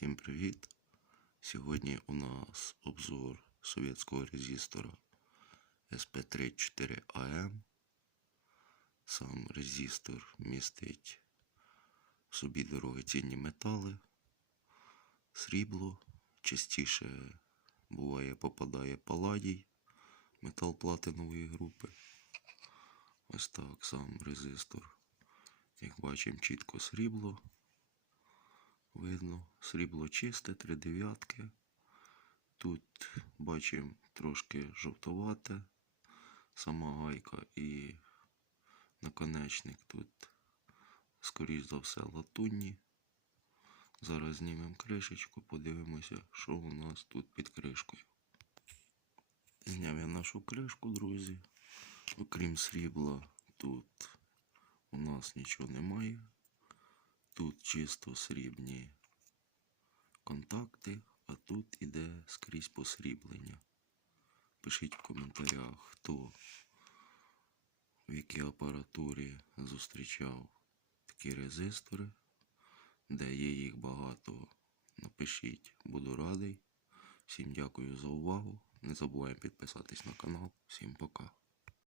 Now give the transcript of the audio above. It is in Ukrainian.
Всім привіт! Сьогодні у нас обзор совєтського резистора SP34AM. Сам резистор містить в собі дорогоцінні метали, срібло, частіше буває попадає паладій, метал платинової групи. Ось так сам резистор. Як бачимо, чітко срібло. Видно, срібло чисте, три дев'ятки. Тут бачимо трошки жовтовате, сама гайка і наконечник тут, скоріш за все, латунні. Зараз знімемо кришечку, подивимося, що у нас тут під кришкою. Зняв я нашу кришку, друзі. Окрім срібла, тут у нас нічого немає. Чисто срібні контакти, а тут іде скрізь посріблення. Пишіть в коментарях, хто в якій апаратурі зустрічав такі резистори, де є їх багато. Напишіть, буду радий. Всім дякую за увагу. Не забуваємо підписатись на канал. Всім пока.